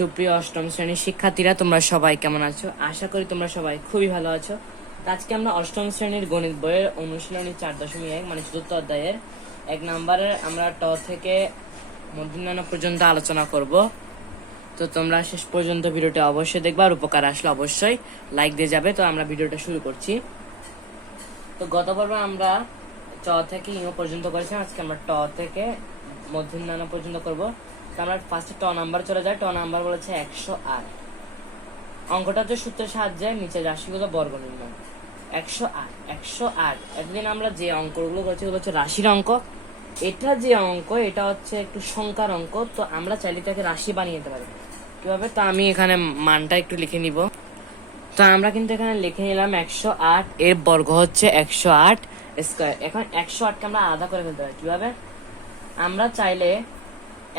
সুপ্রিয় অষ্টম শ্রেণীর শিক্ষার্থীরা, তোমরা সবাই কেমন আছো? আশা করি তোমরা সবাই খুবই ভালো আছো। আজকে আমরা অষ্টম শ্রেণীর গণিত বইয়ের অনুশীলনী 4.1 মানে চতুর্থ অধ্যায়ের 1 নম্বরের আমরা ট থেকে মূর্ধন্য পর্যন্ত আলোচনা করব। তো তোমরা শেষ পর্যন্ত ভিডিওটা অবশ্যই দেখবা, আর উপকার আসলে অবশ্যই লাইক দিয়ে যাবে। তো আমরা ভিডিওটা শুরু করছি। তো গত পর্বে আমরা চ থেকে ইং পর্যন্ত করেছি, আজকে আমরা ট থেকে মূর্ধন্য পর্যন্ত করব। আমরা ফার্স্টে ট নাম্বার চলে যাই। ট নাম্বার বলেছে 108। অঙ্কটা হচ্ছে সূত্রের সাহায্যে নিচে রাশিগুলো বর্গ নির্ণয়। 108 এতদিন আমরা যে অঙ্কগুলো করছি ওগুলো হচ্ছে রাশির অঙ্ক। এটা যে অঙ্ক এটা হচ্ছে একটু সংখ্যার অঙ্ক। তো আমরা চাইলে এটাকে রাশি বানিয়ে নিতে পারি। কিভাবে? তো আমি এখানে মানটা একটু লিখে নিব। তো আমরা কিন্তু এখানে লিখে নিলাম 108 এর বর্গ হচ্ছে 108 স্কয়ার। এখন 108কে আমরা আলাদা করে ফেলতে পারি। কিভাবে? আমরা চাইলে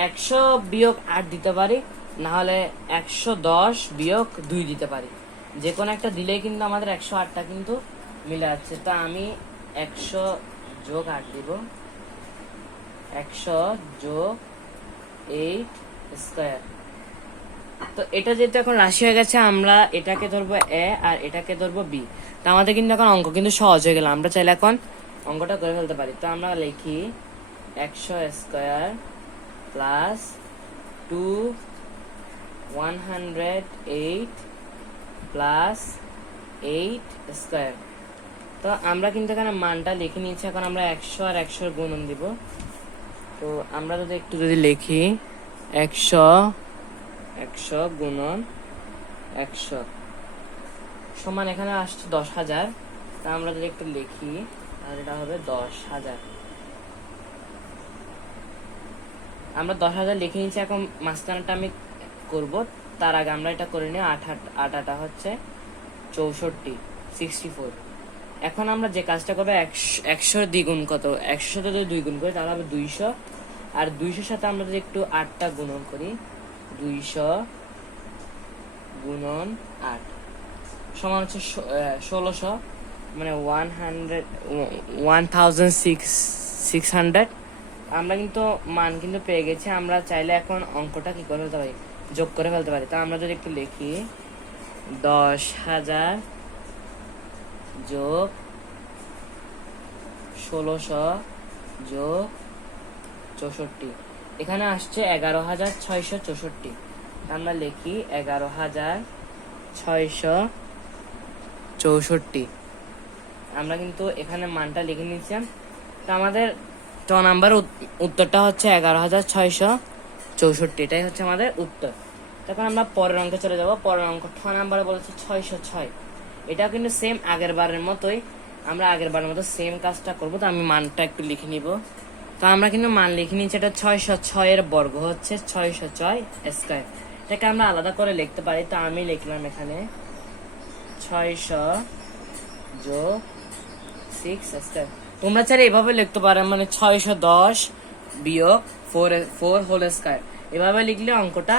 100-8 দিতে পারি, না হলে 110-2 দিতে পারি। যে কোনো একটা দিলেই কিন্তু আমাদের 108টা কিন্তু মিলে যাচ্ছে। তা আমি 100+8 দিব, 100+8 স্কয়ার। তো এটা যেহেতু এখন রাশি হয়ে গেছে, আমরা এটাকে ধরবো এ আর এটাকে ধরবো বি। তো আমাদের কিন্তু এখন অঙ্ক কিন্তু সহজ হয়ে গেল। আমরা চাইলে এখন অঙ্কটা করে ফেলতে পারি। তো আমরা লিখি 100 স্কয়ার প্লাস 108 প্লাস 8 স্কয়ার। তো আমরা কিন্তু এখানে মানটা লিখে নিয়েছি। এখন আমরা 100 আর 100 গুণন দিব। তো আমরা যদি লিখি 100 গুণন 100 সমান এখানে আসছে 10,000। তা আমরা যদি একটু লিখি তাহলে এটা হবে 10,000। আমরা 10,000 লিখে নিচ্ছি। এখন মাঝখানেটা আমি করব, তার আগে আমরা এটা করে নিই। 8 হচ্ছে 64। এখন আমরা যে কাজটা করবো, 100 দ্বিগুণ কত? 100 সাথে যদি 2 গুণ করি তাহলে হবে 200। আর 200 সাথে আমরা যদি একটু 8টা গুণন করি, 200 গুণন 8 সমান হচ্ছে 1600, মানে 1600। আমরা কিন্তু মান কিন্তু পেয়ে গেছি। আমরা চাইলে এখন অঙ্কটা কি করে ফেলতে পারি? যোগ করে ফেলতে পারি। তা আমরা যদি একটু লিখি 10,000 যোগ 1600 যোগ 64, এখানে আসছে 11,664। আমরা লিখি 11,664। আমরা কিন্তু এখানে মানটা লিখে নিচ্ছিলাম। তো আমাদের ট নাম্বার উত্তরটা হচ্ছে 11,664। এটাই হচ্ছে আমাদের উত্তর। তখন আমরা পরের অঙ্কে চলে যাব। পরের অঙ্ক ঠ নাম্বারে বলেছে 606। এটা কিন্তু সেম আগের বারের মতোই, আমরা আগের বারের মতো সেম কাজটা করব। তো আমি মানটা একটু লিখে নিব। তো আমরা কিন্তু মান লিখে নিচ্ছি। এটা 606 এর বর্গ হচ্ছে 606 স্কয়ার। এটাকে আমরা আলাদা করে লিখতে পারি। তো আমি লিখলাম এখানে 600+6 স্কয়ার। তোমরা চাইলে এভাবে লিখতে পারো, মানে 610 বিয়োগ 4 হোল স্কয়ার। এভাবে লিখলে অঙ্কটা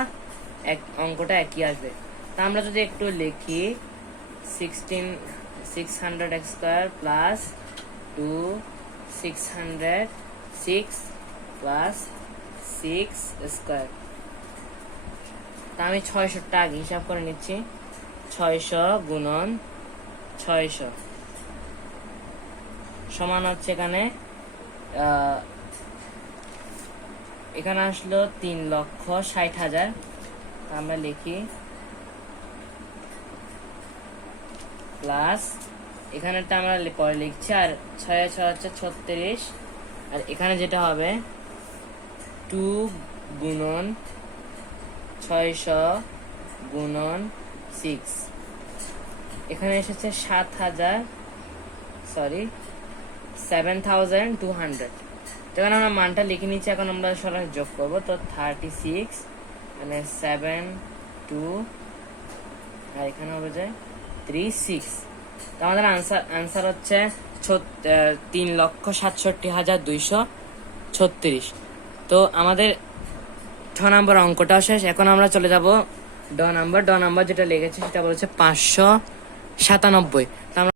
একই আসবে। তা আমরা যদি একটু লিখি 600 স্কয়ার প্লাস 606 প্লাস 6 স্কয়ার। তা আমি 600টা আগে হিসাব করে নিচ্ছি। 600 গুণন 600 সমান হচ্ছে এখানে আসলো 3,60,000। আমরা লিখি প্লাস এখানেটা আমরা পরে লিখছি, আর 6 হচ্ছে 36। আর এখানে যেটা হবে 2 গুণন 600 গুণন 6। এখানে এসেছে 7,200। তখন আমরা মানটা লিখে নিচ্ছি। এখন আমরা সরাসরি যোগ করবো। তো 36 মানে 7 2 আর এখানে হবে যে 36। তো আমাদের আনসার হচ্ছে 3,67,236। তো আমাদের ছ নম্বর অঙ্কটাও শেষ। এখন আমরা চলে যাব ড নাম্বার যেটা লেগেছে সেটা বলেছে 597।